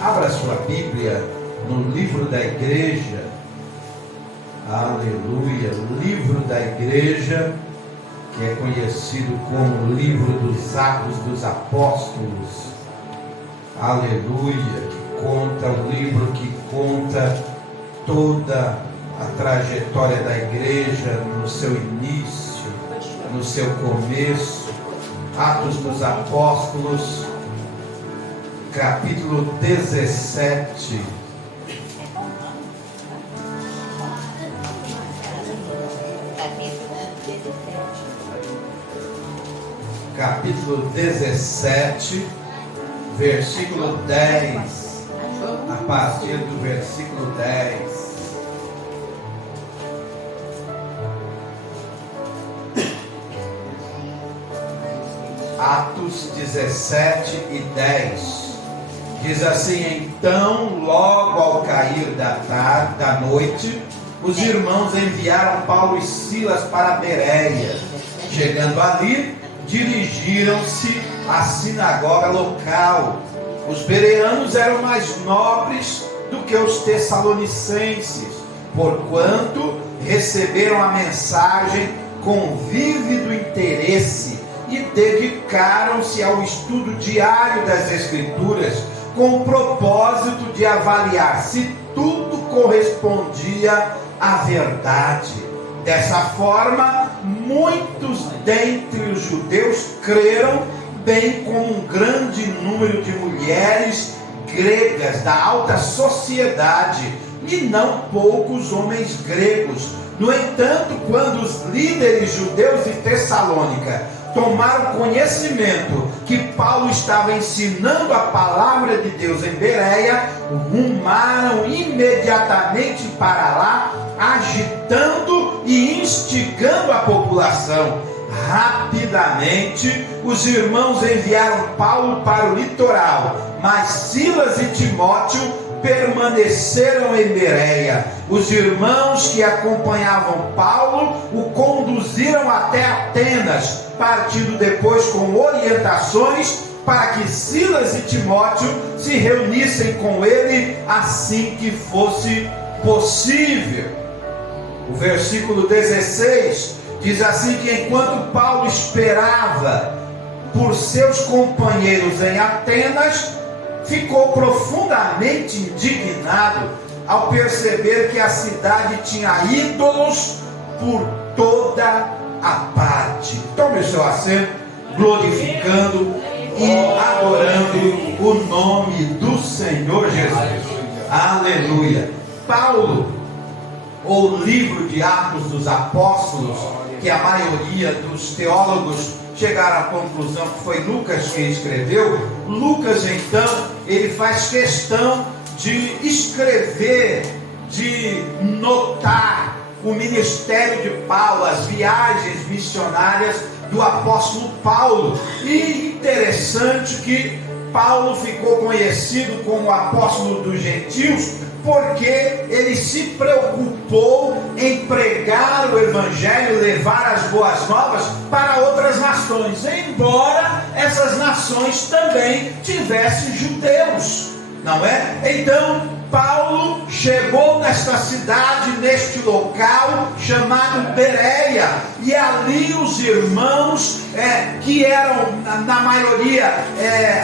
Abra sua Bíblia no livro da igreja. Aleluia. Livro da igreja, que é conhecido como livro dos Atos dos Apóstolos. Aleluia. Que conta, um livro que conta toda a trajetória da igreja no seu início, no seu começo. Atos dos Apóstolos, capítulo 17. Capítulo 17, versículo 10. A partir do versículo 10. Atos 17 e 10. Diz assim: então, logo ao cair da noite, os irmãos enviaram Paulo e Silas para Bereia. Chegando ali, dirigiram-se à sinagoga local. Os bereanos eram mais nobres do que os tessalonicenses, porquanto receberam a mensagem com vívido interesse e dedicaram-se ao estudo diário das Escrituras, com o propósito de avaliar se tudo correspondia à verdade. Dessa forma, muitos dentre os judeus creram, bem como um grande número de mulheres gregas da alta sociedade, e não poucos homens gregos. No entanto, quando os líderes judeus de Tessalônica tomaram conhecimento que Paulo estava ensinando a palavra de Deus em Bereia, rumaram imediatamente para lá, agitando e instigando a população. Rapidamente, os irmãos enviaram Paulo para o litoral, mas Silas e Timóteo permaneceram em Bereia. Os irmãos que acompanhavam Paulo o conduziram até Atenas, partindo depois com orientações para que Silas e Timóteo se reunissem com ele assim que fosse possível. O versículo 16 diz assim: que enquanto Paulo esperava por seus companheiros em Atenas, ficou profundamente indignado ao perceber que a cidade tinha ídolos por toda a parte. Tome o seu assento, glorificando e adorando o nome do Senhor Jesus. Aleluia. Paulo, ou livro de Atos dos Apóstolos, que a maioria dos teólogos chegaram à conclusão que foi Lucas que escreveu. Lucas, então, ele faz questão de escrever, de notar o ministério de Paulo, as viagens missionárias do apóstolo Paulo. E interessante que Paulo ficou conhecido como apóstolo dos gentios, porque ele se preocupou em pregar o evangelho, levar as boas novas para outras nações, embora essas nações também tivessem judeus, não é? Então Paulo chegou nesta cidade, neste local chamado Bereia, e ali os irmãos que eram na maioria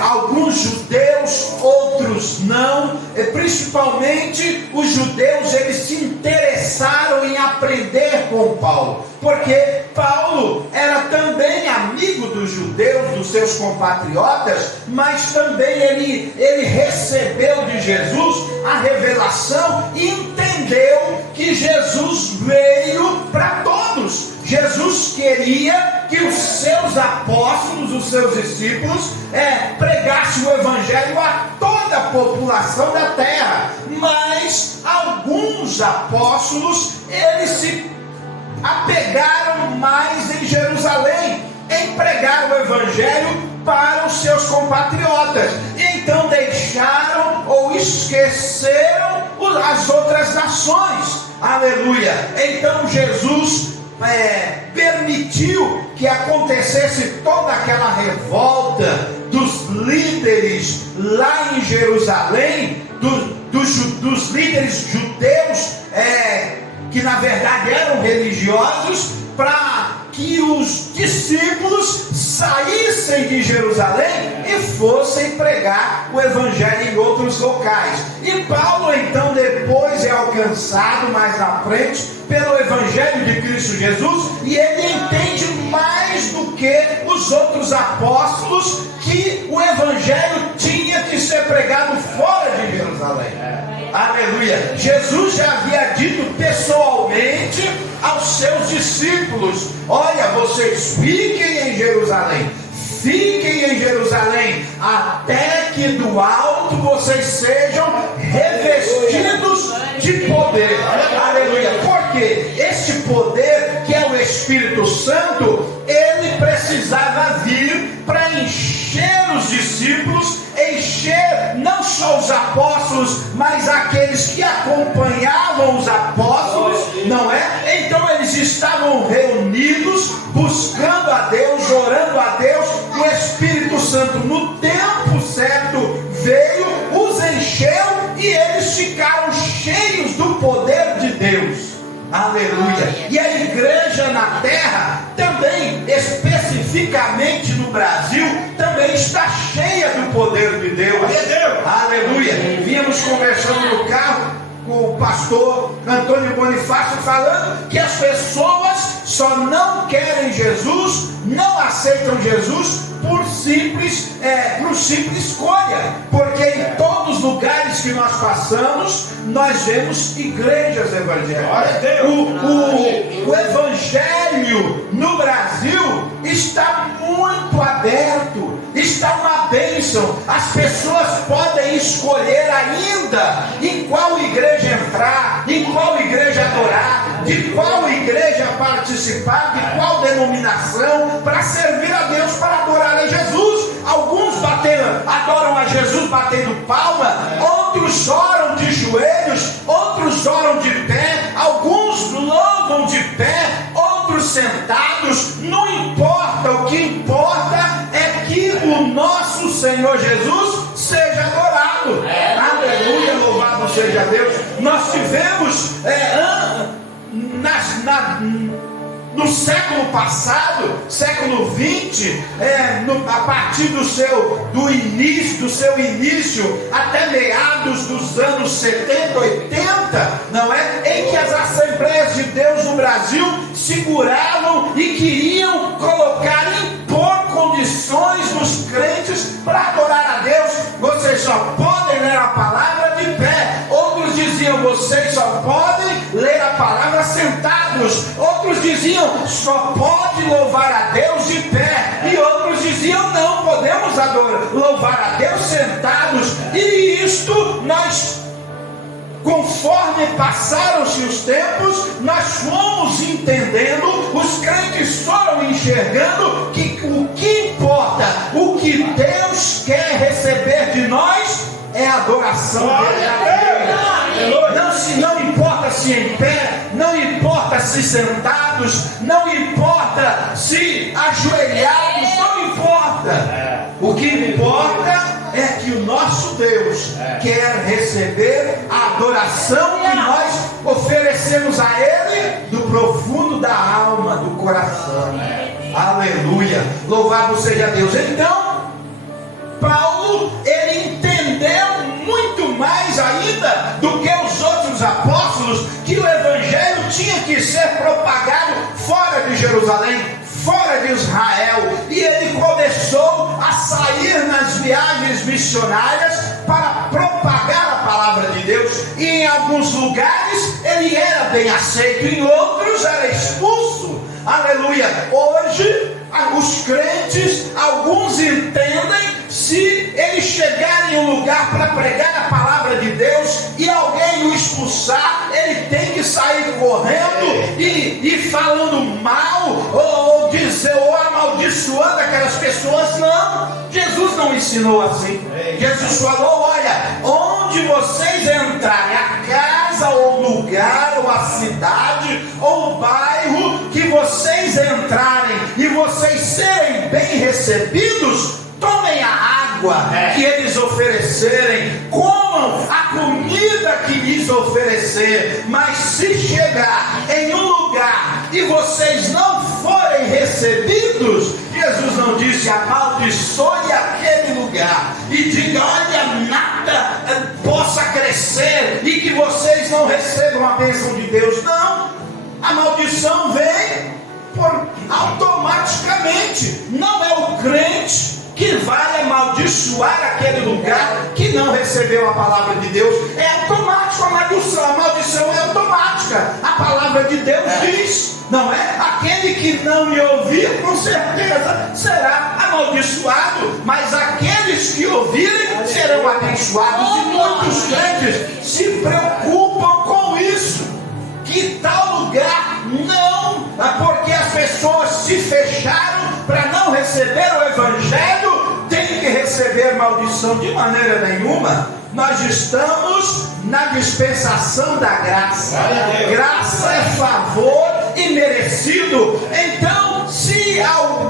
alguns judeus, outros não, principalmente os judeus, eles se interessaram em aprender com Paulo, porque Paulo era também amigo dos judeus, dos seus compatriotas, mas também ele recebeu de Jesus a revelação e entendeu que Jesus veio para todos. Jesus queria que os seus apóstolos, os seus discípulos, pregassem o evangelho a toda a população da terra, mas alguns apóstolos, eles se apegaram mais em Jerusalém, em pregar o evangelho para os seus compatriotas, então deixaram ou esqueceram as outras nações. Aleluia. Então Jesus permitiu que acontecesse toda aquela revolta dos líderes lá em Jerusalém, dos líderes judeus, que na verdade eram religiosos, para que os discípulos saíssem de Jerusalém e fossem pregar o evangelho em outros locais. E Paulo então depois é alcançado mais na frente pelo evangelho de Cristo Jesus, e ele entende mais do que os outros apóstolos que o evangelho tinha que ser pregado fora de Jerusalém. Aleluia. Jesus já havia dito pessoalmente aos seus discípulos: olha, vocês fiquem em Jerusalém, até que do alto vocês sejam revestidos de poder. Aleluia. Porque este poder, que é o Espírito Santo, ele precisava vir para encher os discípulos, encher não só os apóstolos, mas aqueles que acompanhavam os apóstolos, não é? Então eles estavam reunidos, buscando a Deus, orando a Deus. O Espírito Santo, no tempo certo, veio, os encheu e eles ficaram cheios do poder de Deus. Aleluia. E a igreja na terra também, especificamente no Brasil, também está cheia do poder de Deus. Aleluia. Vínhamos conversando no carro com o pastor Antônio Bonifácio, falando que as pessoas só não querem Jesus, não aceitam Jesus por simples escolha, porque em todos os lugares que nós passamos, nós vemos igrejas evangélicas. O evangelho no Brasil está muito aberto, está uma bênção. As pessoas podem escolher ainda em qual igreja entrar, em qual igreja adorar, de qual igreja participar, de qual denominação, para servir a Deus, para adorar a Jesus. Alguns adoram a Jesus batendo palma, outros oram de joelhos, outros oram de pé, alguns louvam de pé, outros sentados. Não importa, o que importa é que o nosso Senhor Jesus seja adorado. Aleluia, louvado seja Deus. Nós tivemos no século passado, século 20, a partir do seu início até meados dos anos 70, 80, não é? Em que as Assembleias de Deus no Brasil seguravam e queriam impor condições nos crentes para adorar a Deus. Vocês só podem ler a palavra de pé. Outros diziam: vocês só podem ler a palavra sentados. Outros diziam: só pode louvar a Deus de pé. E outros diziam: não podemos louvar a Deus sentados. E isto conforme passaram-se os tempos, nós fomos entendendo, os crentes foram enxergando que o que importa, o que Deus quer receber de nós é a adoração dele. Não importa se em pé, não importa se sentados, não importa se ajoelhados, não importa. O que importa é que o nosso Deus quer receber a adoração que nós oferecemos a Ele do profundo da alma, do coração. Aleluia, louvado seja Deus. Então Paulo, ele entendeu muito mais ainda do que os outros apóstolos, que o evangelho tinha que ser propagado fora de Jerusalém, fora de Israel, e ele começou a sair nas viagens missionárias para propagar a palavra de Deus. E em alguns lugares ele era bem aceito, em outros era expulso. Aleluia. Hoje os crentes, alguns entendem, se eles chegarem em um lugar para pregar a palavra de Deus e alguém o expulsar, ele tem que sair correndo e falando mal, ou amaldiçoando aquelas pessoas. Não, Jesus não ensinou assim. Jesus falou: olha, onde vocês entrarem, a casa ou lugar ou a cidade ou o bairro que vocês entrarem e vocês serem bem recebidos, tomem a água que eles oferecerem, comam a comida que lhes oferecer, mas se chegar em um lugar e vocês não forem recebidos, Jesus não disse: amaldiçoe aquele lugar e diga: olha, nada possa crescer e que vocês não recebam a bênção de Deus. Não, a maldição vem automaticamente. Não é o crente que vai amaldiçoar aquele lugar que não recebeu a palavra de Deus. É automático a maldição é automática. A palavra de Deus diz, não é? Aquele que não me ouvir, com certeza será amaldiçoado, mas aqueles que ouvirem serão abençoados. E muitos crentes se preocupam com isso, que tal lugar não, porque as pessoas se fecharam para não receber o evangelho, tem que receber maldição. De maneira nenhuma. Nós estamos na dispensação da graça. Graça é favor imerecido. Então, se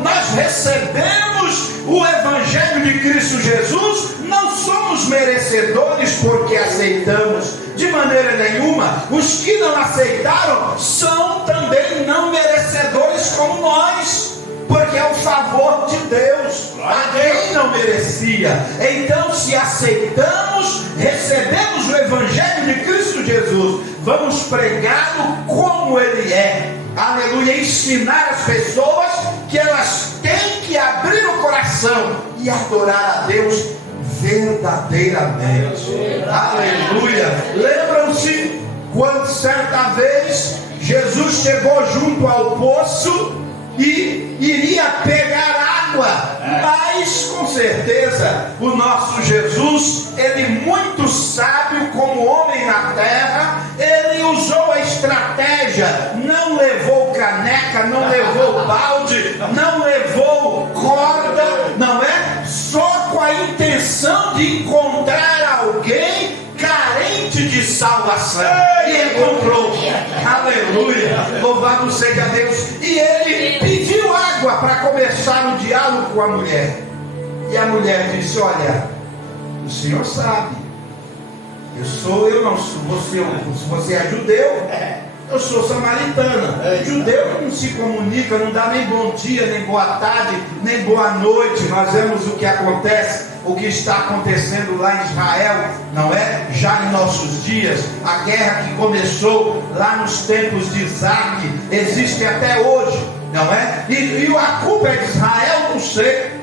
nós recebemos o evangelho de Cristo Jesus, não somos merecedores porque aceitamos. De maneira nenhuma. Os que não aceitaram são também não merecedores como nós, porque é o favor de Deus a quem não merecia. Então, se aceitamos, recebemos o evangelho de Cristo Jesus, vamos pregá-lo como ele é. Aleluia. Ensinar as pessoas que elas têm que abrir o coração e adorar a Deus verdadeiramente. Aleluia. Lembram-se quando certa vez Jesus chegou junto ao poço e iria pegar água, mas com certeza o nosso Jesus, ele muito sábio como homem na terra, ele usou a estratégia, não levou caneca, não levou balde, não levou corda, não é? Só com a intenção de encontrar alguém carente de salvação. E encontrou. Aleluia. Louvado seja Deus. E ele pediu água para começar o diálogo com a mulher. E a mulher disse: olha, o senhor sabe, eu não sou, você é judeu, eu sou samaritana. Judeu não se comunica, não dá nem bom dia, nem boa tarde, nem boa noite. Nós vemos o que acontece, o que está acontecendo lá em Israel, não é? Já em nossos dias, a guerra que começou lá nos tempos de Isaac, existe até hoje, não é? E a culpa é de Israel? Não sei.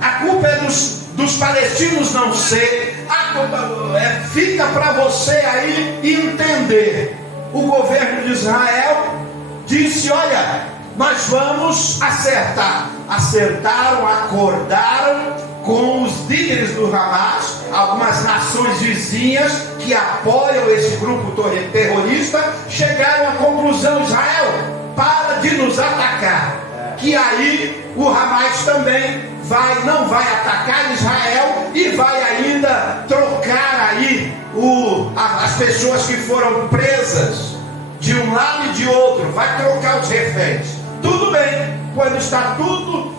A culpa é dos palestinos? Não sei. A culpa fica para você aí entender. O governo de Israel disse: olha, nós vamos acertar. Acertaram, acordaram com os líderes do Hamas, algumas nações vizinhas que apoiam esse grupo terrorista, chegaram à conclusão: Israel, para de nos atacar, que aí o Hamas também não vai atacar Israel e vai ainda trocar aí as pessoas que foram presas de um lado e de outro, vai trocar os reféns. Tudo bem, quando está tudo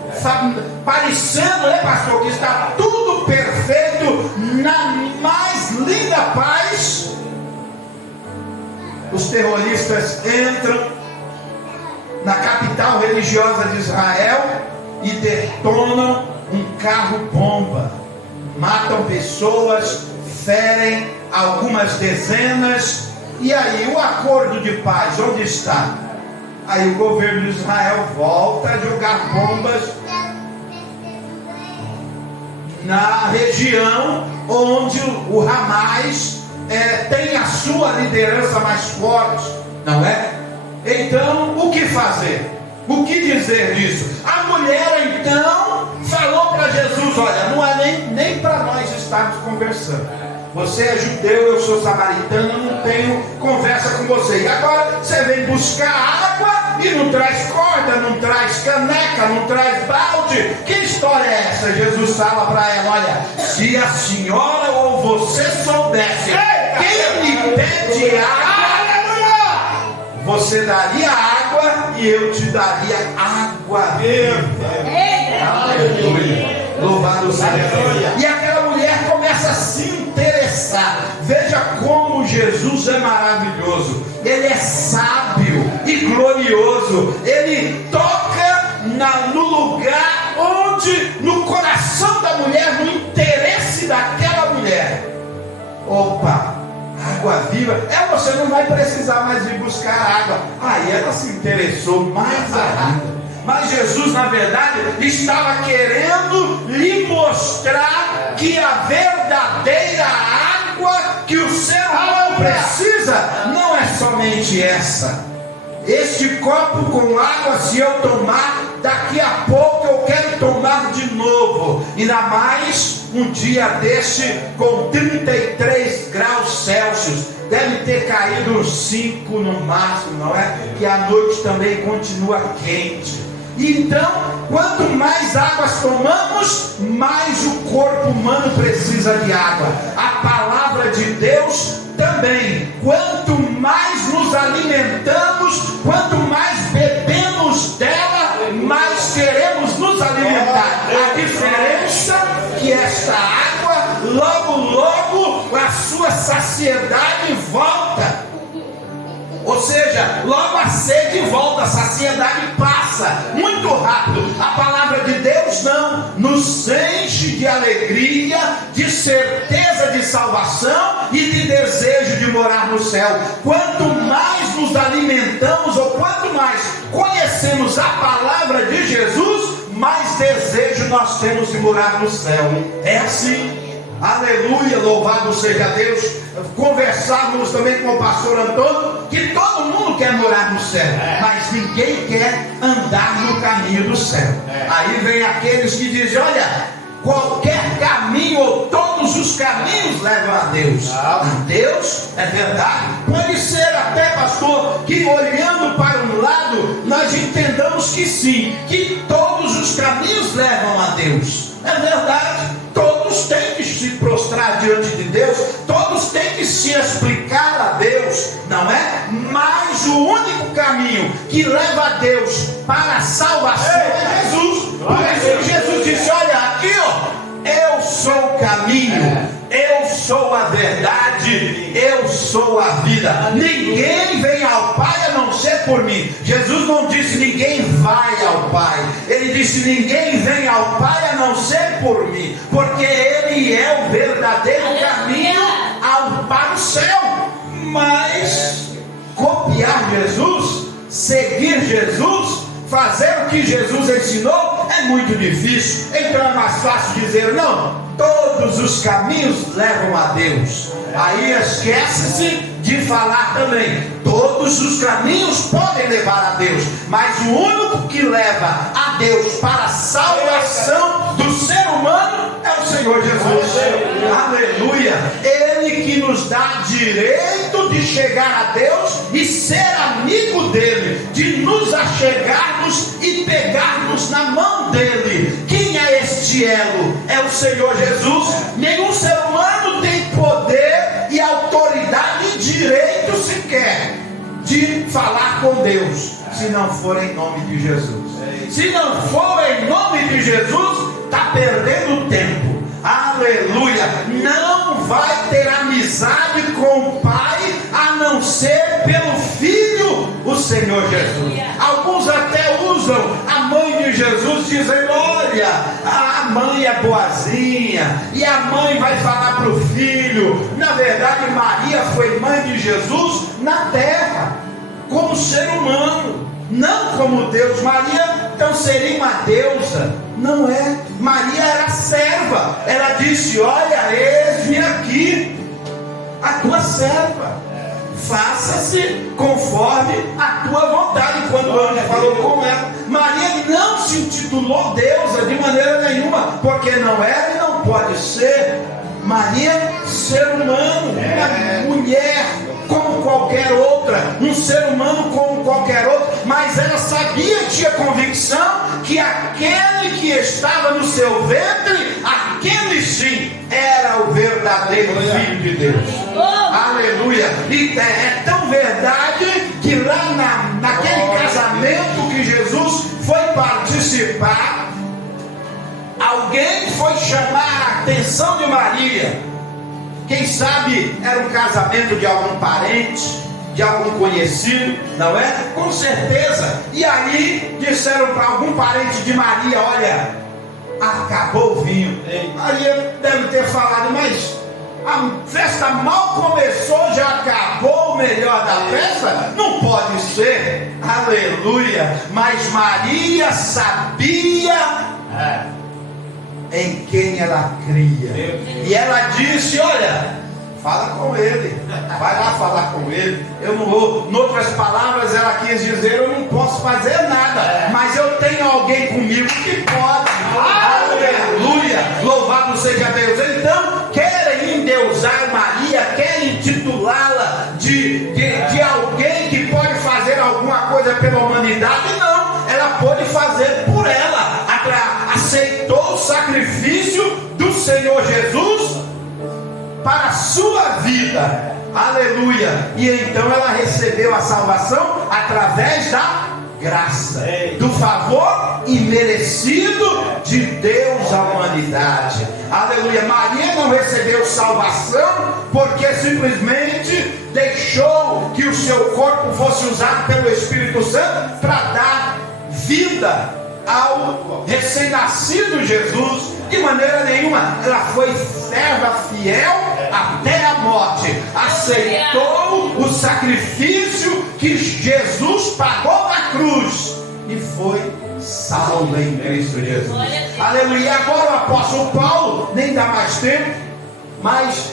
parecendo, né, pastor, que está tudo perfeito, na mais linda paz, os terroristas entram na capital religiosa de Israel e detonam um carro-bomba, matam pessoas, ferem algumas dezenas. E aí o acordo de paz, onde está? Aí o governo de Israel volta a jogar bombas na região onde o Hamas tem a sua liderança mais forte, não é? Então, o que fazer? O que dizer disso? A mulher então falou para Jesus: olha, não é nem para nós estarmos conversando. Você é judeu, eu sou samaritano, eu não tenho conversa com você. E agora você vem buscar água e não traz corda, não traz caneca, não traz balde. Que história é essa? Jesus fala para ela: olha, se a senhora ou você soubesse quem me pede água, você daria água e eu te daria água viva. Aleluia. Louvado seja Deus. E aquela mulher começa a se interessar. Veja como Jesus é maravilhoso. Ele é sábio e glorioso. Ele toca no lugar onde, no coração da mulher, no interesse daquela mulher. Opa, água viva. Você não vai precisar mais ir buscar água. Aí ela se interessou mais ainda. Mas Jesus, na verdade, estava querendo lhe mostrar que a verdadeira água que o ser humano precisa não é somente essa. Este copo com água, se eu tomar, daqui a pouco eu quero tomar de novo. Ainda mais um dia deste com 33 graus Celsius. Deve ter caído uns 5 no máximo, não é? Que a noite também continua quente. Então, quanto mais águas tomamos, mais o corpo humano precisa de água. A palavra de Deus também. Quanto mais nos alimentamos, quanto mais bebemos dela, mais queremos nos alimentar. A diferença é que esta água, logo a sua saciedade volta. Ou seja, logo a sede volta, a saciedade passa muito rápido. A palavra de Deus não nos enche de alegria, de certeza de salvação e de desejo de morar no céu. Quanto mais nos alimentamos ou quanto mais conhecemos a palavra de Jesus, mais desejo nós temos de morar no céu. É assim. Aleluia, louvado seja Deus. Conversávamos também com o pastor Antônio que todo mundo quer morar no céu, mas ninguém quer andar no caminho do céu. Aí vem aqueles que dizem: olha, qualquer caminho ou todos os caminhos levam a Deus. A Deus é verdade. Pode ser até, pastor, que olhando para um lado nós entendamos que sim, que todos os caminhos levam a Deus. É verdade. Todos têm que se prostrar diante de Deus, todos têm que se explicar a Deus, não é? Mas o único caminho que leva a Deus para a salvação é Jesus. Por isso Jesus disse: olha, aqui eu sou o caminho, eu sou a verdade, eu sou a vida. Ninguém vem ao Pai a não ser por mim. Jesus não disse ninguém vai ao Pai. Ele disse ninguém vem ao Pai a não ser por mim, porque Ele é o verdadeiro caminho para o céu. Mas copiar Jesus, seguir Jesus, fazer o que Jesus ensinou é muito difícil. Então é mais fácil dizer: não, todos os caminhos levam a Deus. Aí esquece-se de falar também: todos os caminhos podem levar a Deus, mas o único que leva a Deus para a salvação do ser humano é o Senhor Jesus. Aleluia. Ele que nos dá direito de chegar a Deus e ser amigo dele, de nos achegarmos e pegarmos na mão dele. Quem é este elo? É o Senhor Jesus. Nenhum ser humano tem poder e autoridade e direito sequer de falar com Deus, se não for em nome de Jesus. Se não for em nome de Jesus, está perdendo tempo. Aleluia. Não vai ter amizade com o Pai a não ser pelo Filho, o Senhor Jesus. Alguns até usam a mãe de Jesus, dizendo: olha, a mãe é boazinha e a mãe vai falar para o filho. Na verdade, Maria foi mãe de Jesus na terra, como ser humano, não como Deus. Maria então seria uma deusa? Não é. Maria era serva. Ela disse: olha, eis-me aqui, a tua serva, faça-se conforme a tua vontade. Quando o anjo falou com ela, Maria não se intitulou deusa de maneira nenhuma, porque não era e não pode ser. Maria, ser humano, uma mulher como qualquer outra, um ser humano como qualquer outro, mas ela sabia, tinha convicção que aquele que estava no seu ventre, aquele sim era o verdadeiro Filho de Deus. Aleluia. E é tão verdade que lá naquele casamento que Jesus foi participar, alguém foi chamar a atenção de Maria. Quem sabe era um casamento de algum parente, de algum conhecido, não é? Com certeza. E aí disseram para algum parente de Maria: olha, acabou o vinho. Maria deve ter falado: mas a festa mal começou, já acabou o melhor da festa? Não pode ser. Aleluia. Mas Maria sabia em quem ela cria. E ela disse: olha, fala com ele, vai lá falar com ele. Eu não vou, em outras palavras, ela quis dizer: eu não posso fazer nada, mas eu tenho alguém comigo que pode. Aleluia, louvado seja Deus. Então, querem endeusar Maria, querem intitulá-la de alguém que pode fazer alguma coisa pela humanidade. Não, ela pode fazer por ela. Aceitou o sacrifício do Senhor Jesus para a sua vida. Aleluia. E então ela recebeu a salvação através da graça, do favor imerecido de Deus à humanidade. Aleluia. Maria não recebeu salvação porque simplesmente deixou que o seu corpo fosse usado pelo Espírito Santo para dar vida ao recém-nascido Jesus. De maneira nenhuma. Ela foi serva fiel até a morte, aceitou o sacrifício que Jesus pagou na cruz e foi salva em Cristo Jesus. Aleluia. E agora o apóstolo Paulo, nem dá mais tempo, mas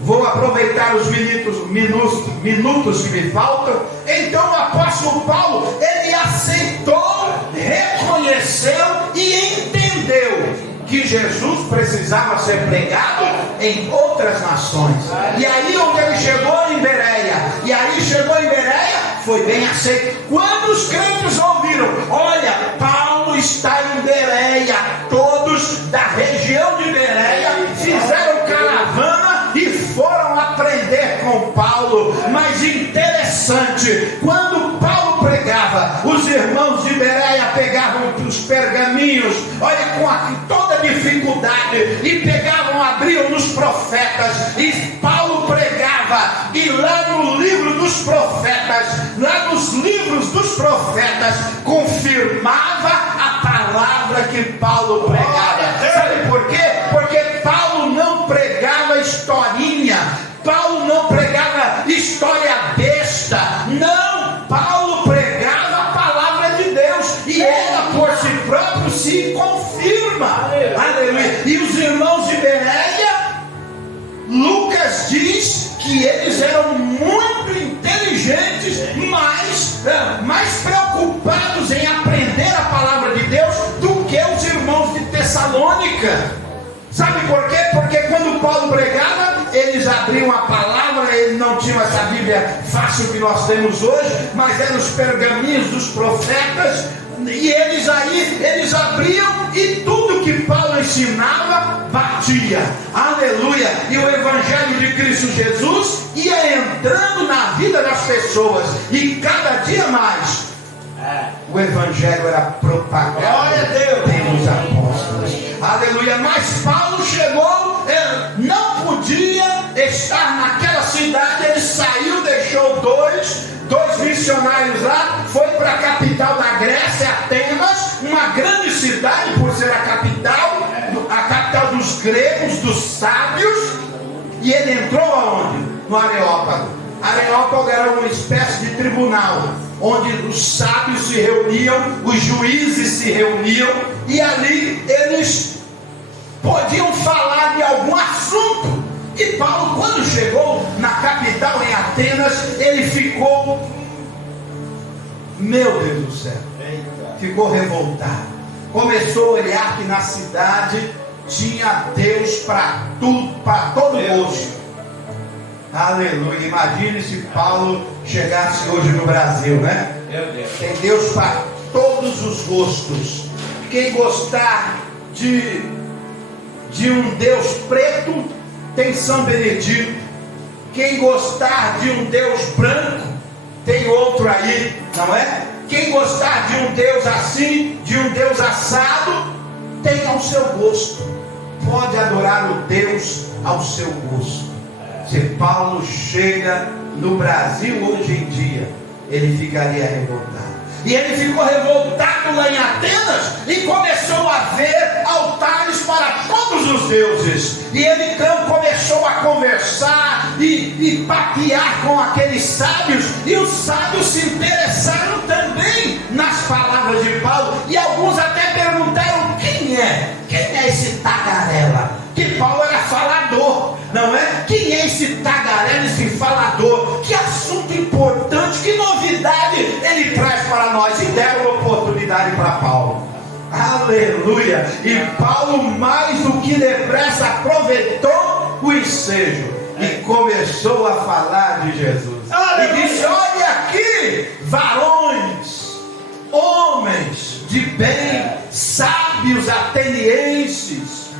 vou aproveitar os minutos que me faltam. Então o apóstolo Paulo, ele aceitou, reconheceu e entendeu que Jesus precisava ser pregado em outras nações. E aí onde ele chegou em Bereia, foi bem aceito. Quando os crentes ouviram: olha, Paulo está em Bereia, todos da região de Bereia fizeram caravana e foram aprender com Paulo. Mas interessante, quando Paulo pregava, os irmãos de Bereia pegavam os pergaminhos, olha, com toda dificuldade, e pegavam, abriam nos profetas, e Paulo pregava, e lá no livro dos profetas, lá nos livros dos profetas, confirmava a palavra que Paulo pregava. Sabe por quê? Porque Paulo não pregava historinha, Paulo não pregava história besta, não, Paulo pregava a palavra de Deus, e ela por si próprio se confirma. Aleluia. E os irmãos de Bereia, Lucas diz que eles eram muito inteligentes, mais preocupados em aprender a palavra de Deus do que os irmãos de Tessalônica. Sabe por quê? Porque quando Paulo pregava, eles abriam a palavra, eles não tinham essa Bíblia fácil que nós temos hoje, mas eram os pergaminhos dos profetas, e eles abriam, e tudo que Paulo ensinava batia. Aleluia. E o Evangelho de Cristo Jesus ia entrando na vida das pessoas, e cada dia mais o Evangelho era propagado pelos apóstolos. Aleluia. Mas Paulo chegou, ele não podia estar naquela cidade, ele saiu, deixou dois missionários lá, foi para a capital da Grécia, Atenas, uma grande cidade por ser a capital dos gregos, dos sábios. E ele entrou aonde? No Areópago. Areópago era uma espécie de tribunal, onde os sábios se reuniam, os juízes se reuniam, e ali eles podiam falar de algum assunto. E Paulo, quando chegou na capital, em Atenas, ele ficou, meu Deus do céu, ficou revoltado. Começou a olhar que na cidade tinha Deus para tudo, para todo gosto. Aleluia. Imagine se Paulo chegasse hoje no Brasil, né? Tem Deus para todos os gostos. Quem gostar de um Deus preto, tem São Benedito. Quem gostar de um Deus branco, tem outro aí, não é? Quem gostar de um Deus assim, de um Deus assado, tem ao seu gosto. Pode adorar o Deus ao seu gosto. Se Paulo chega no Brasil hoje em dia, ele ficaria revoltado. E ele ficou revoltado lá em Atenas e começou a ver altares para todos os deuses. E ele então começou a conversar e papear com aqueles sábios. E os sábios se interessaram também nas palavras de Paulo. E alguns até perguntaram: quem é? Quem é esse tagarela? Que Paulo era falador, não é? Quem é esse tagarela, esse falador? Que assunto importante, que novidade ele traz para nós. E deram oportunidade para Paulo. Aleluia! E Paulo, mais do que depressa, aproveitou o ensejo e começou a falar de Jesus. E disse: olha aqui, varões, homens de bem, sábios atenienses,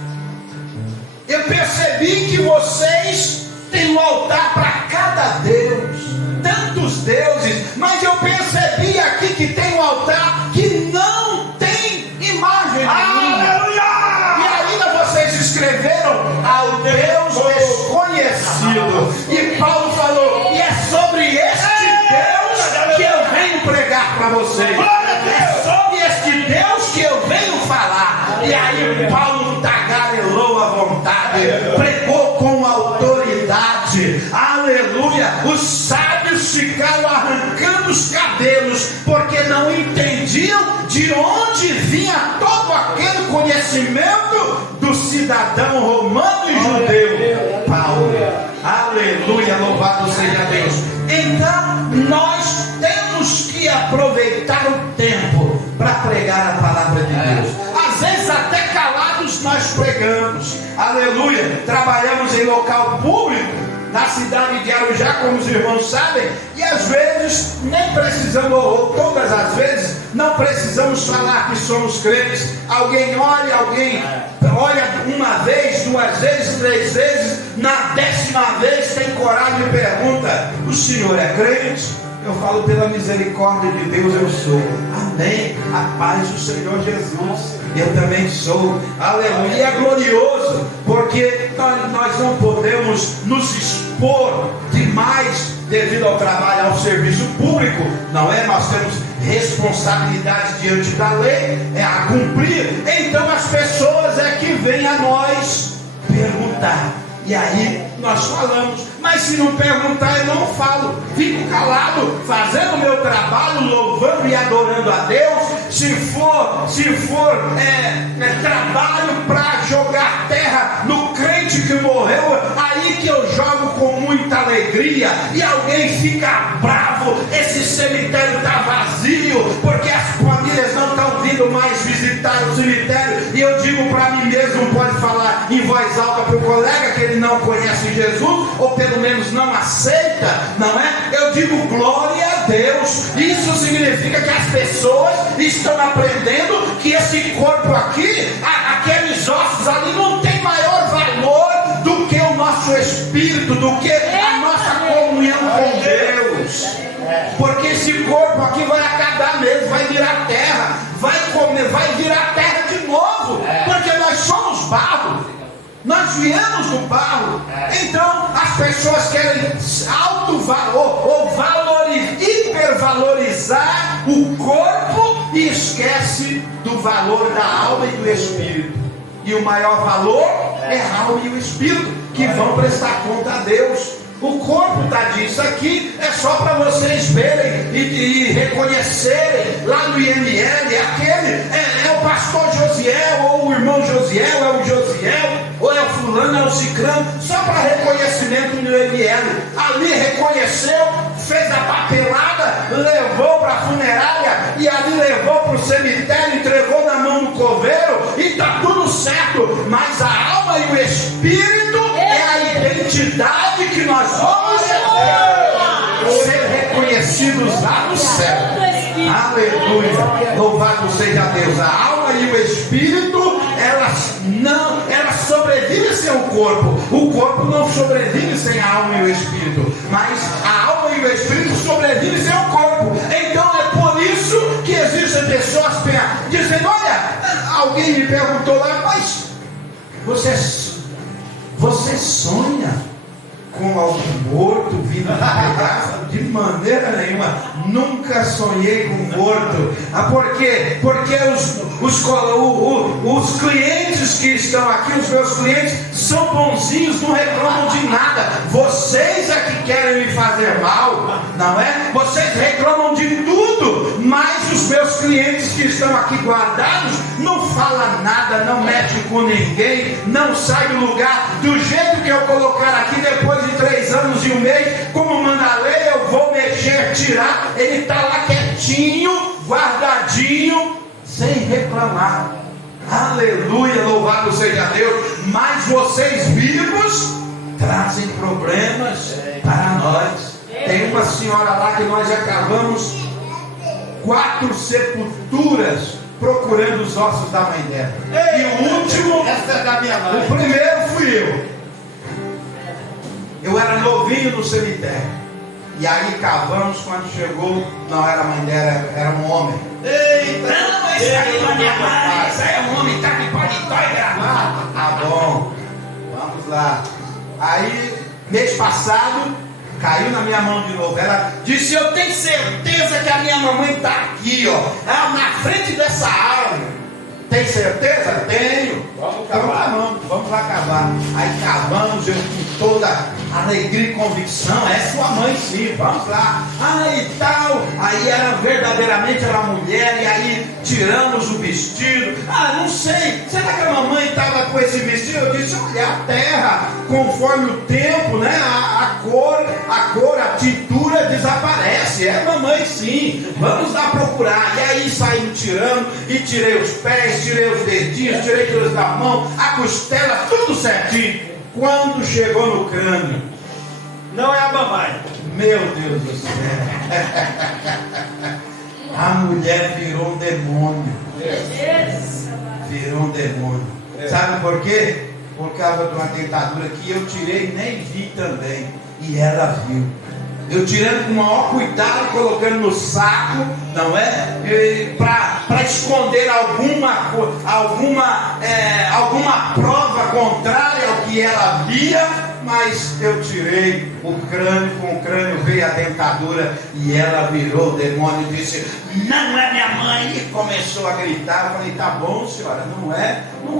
eu percebi que vocês têm um altar para cada Deus, tantos deuses, mas eu percebi aqui que tem um altar que não tem imagem nenhuma. E ainda vocês escreveram ao Deus desconhecido. E Paulo falou: e é sobre este Deus que eu venho pregar para vocês. É sobre este Deus que eu venho falar. E aí Paulo tagarelou à vontade, pregou com autoridade. Aleluia! Os sábios ficaram arrancando os cabelos, porque não entendiam de onde vinha todo aquele conhecimento do cidadão romano e judeu, Paulo. Aleluia! Louvado seja Deus. Então nós temos que aproveitar o tempo para pregar a palavra de Deus. Às vezes até calados nós pregamos. Aleluia! Trabalhamos em local público na cidade de Arujá, como os irmãos sabem, e às vezes nem precisamos, ou todas as vezes não precisamos falar que somos crentes. Alguém olha uma vez, 2 vezes, 3 vezes, na 10ª vez tem coragem e pergunta: o senhor é crente? Eu falo: pela misericórdia de Deus eu sou. Amém. A paz do Senhor Jesus. Eu também sou. Aleluia. E é glorioso, porque nós não podemos nos expor demais devido ao trabalho, ao serviço público, não é? Nós temos responsabilidade diante da lei, é a cumprir. Então as pessoas é que vêm a nós perguntar. E aí nós falamos. Mas se não perguntar, eu não falo. Fico calado, fazendo o meu trabalho, louvando e adorando a Deus. Se for trabalho para jogar terra no crente que morreu, aí que eu jogo com muita alegria. E alguém fica bravo: esse cemitério está vazio, porque as famílias não estão vindo mais visitar o cemitério. E eu digo para mim mesmo: não pode falar em voz alta para o colega que ele não conhece Jesus, ou pelo menos não aceita, não é? Eu digo: glória a Deus. Isso significa que as pessoas estão aprendendo que esse corpo aqui, aqueles ossos ali, não tem maior valor do que o nosso espírito, do que a nossa comunhão com Deus. Porque esse corpo aqui vai acabar mesmo, vai virar terra, vai virar terra de novo, porque nós somos barro. Nós viemos do barro. Então as pessoas querem hipervalorizar o corpo e esquece do valor da alma e do espírito. E o maior valor é a alma e o espírito, que vão prestar conta a Deus. O corpo está disso aqui, é só para vocês verem e reconhecerem lá no IML, aquele é o pastor Josiel, ou o irmão Josiel, é o Josiel, ou é o fulano, é o ciclano, só para reconhecimento no IML. Ali reconheceu, fez a papelada, levou para a funerária, e ali levou para o cemitério, entregou na mão do coveiro, e está tudo certo. Mas a alma e o espírito é a identidade que nós vamos ser reconhecidos lá no céu. Aleluia. Louvado seja Deus. A alma e o espírito, elas sobrevivem sem o corpo. O corpo não sobrevive sem a alma e o espírito, mas a alma e o espírito sobrevivem sem o corpo. Então é por isso que existem pessoas dizendo: olha, alguém me perguntou lá, mas você sonha com algum morto vindo me pegar? De maneira nenhuma, nunca sonhei com morto. Por quê? Porque os clientes que estão aqui, os meus clientes, são bonzinhos, não reclamam de nada. Vocês é que querem me fazer mal, não é? Vocês reclamam de tudo, mas os meus clientes que estão aqui guardados não falam nada, não mexem com ninguém, não saem do lugar. Do jeito que eu colocar aqui, depois de 3 anos e 1 mês, como manda a lei, eu vou mexer, tirar. Ele está lá quietinho, guardadinho, sem reclamar. Aleluia, louvado seja Deus. Mas vocês vivos trazem problemas para nós. Tem uma senhora lá que nós acabamos 4 sepulturas procurando os ossos da mãe dela. E o último, essa é da minha mãe. O primeiro fui eu. Eu era novinho no cemitério. E aí cavamos, quando chegou, não era a mãe dela, era um homem. Eita! Não, esse aí não é minha mãe, esse aí é um homem, tá de paletó e gravata. Tá bom, vamos lá. Aí, mês passado, caiu na minha mão de novo. Ela disse: eu tenho certeza que a minha mamãe está aqui, ó, na frente dessa árvore. Tem certeza? Tenho. Vamos cavar. Então, vamos lá cavar. Aí cavamos, eu com toda alegria e convicção. É sua mãe, sim, vamos lá. Aí tal. Aí era verdadeiramente era mulher. E aí tiramos o vestido. Não sei. Será que a mamãe estava com esse vestido? Eu disse: olha, a terra, conforme o tempo, né? A cor, a tintura desaparece. É mamãe, sim. Vamos lá procurar. E aí saímos tirando. E tirei os pés, tirei os dedinhos, tirei todos da mão, a costela, tudo certinho. Quando chegou no crânio, não é a mamãe. Meu Deus do céu. A mulher virou um demônio. Virou um demônio. Sabe por quê? Por causa de uma dentadura que eu tirei e nem vi também. E ela viu. Eu tirando com o maior cuidado, colocando no saco, não é? Para esconder alguma prova contrária ao que ela via, mas eu tirei o crânio, com o crânio veio a dentadura e ela virou o demônio e disse: não é minha mãe, e começou a gritar. Eu falei: tá bom, senhora, não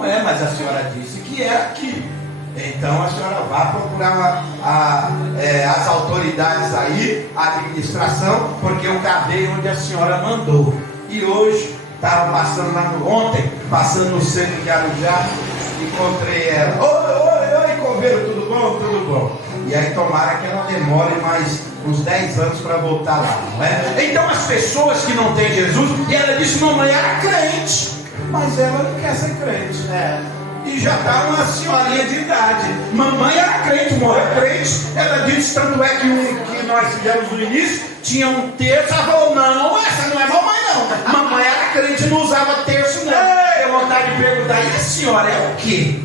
é, mas a senhora disse que é aqui. Então a senhora vá procurar as autoridades aí, a administração, porque eu cavei onde a senhora mandou. E hoje, estava passando lá ontem, passando no centro de Arujá, encontrei ela. Oi, coveiro, tudo bom? Tudo bom. E aí tomara que ela demore mais uns 10 anos para voltar lá, não é? Então as pessoas que não têm Jesus, e ela disse: mamãe era crente, mas ela não quer ser crente, né? E já está uma senhorinha de idade. Mamãe era crente, morreu crente. Ela disse, tanto é que nós fizemos no início, tinha um terço. Ela falou: não, essa não é mamãe não. Mamãe era crente, não usava terço não. Eu vontade de perguntar: e a senhora é o quê?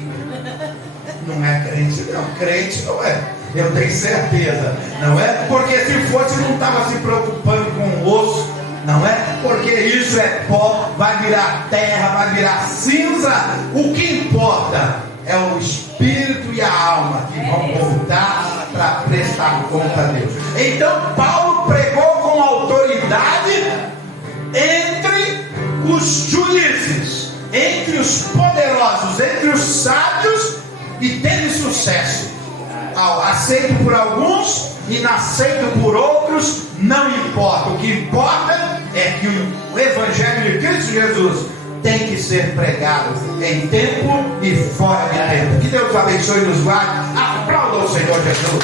Não é crente não, crente não é. Eu tenho certeza, não é? Porque se fosse, não estava se preocupando com o osso. Não é? Porque isso é pó, vai virar terra, vai virar cinza. O que importa é o espírito e a alma que vão voltar para prestar conta a Deus. Então Paulo pregou com autoridade entre os juízes, entre os poderosos, entre os sábios, e teve sucesso. Aceito por alguns, inaceito por outros, não importa. O que importa é que o Evangelho de Cristo Jesus tem que ser pregado em tempo e fora de tempo. Que Deus abençoe e nos guarde. Aplauda o Senhor Jesus.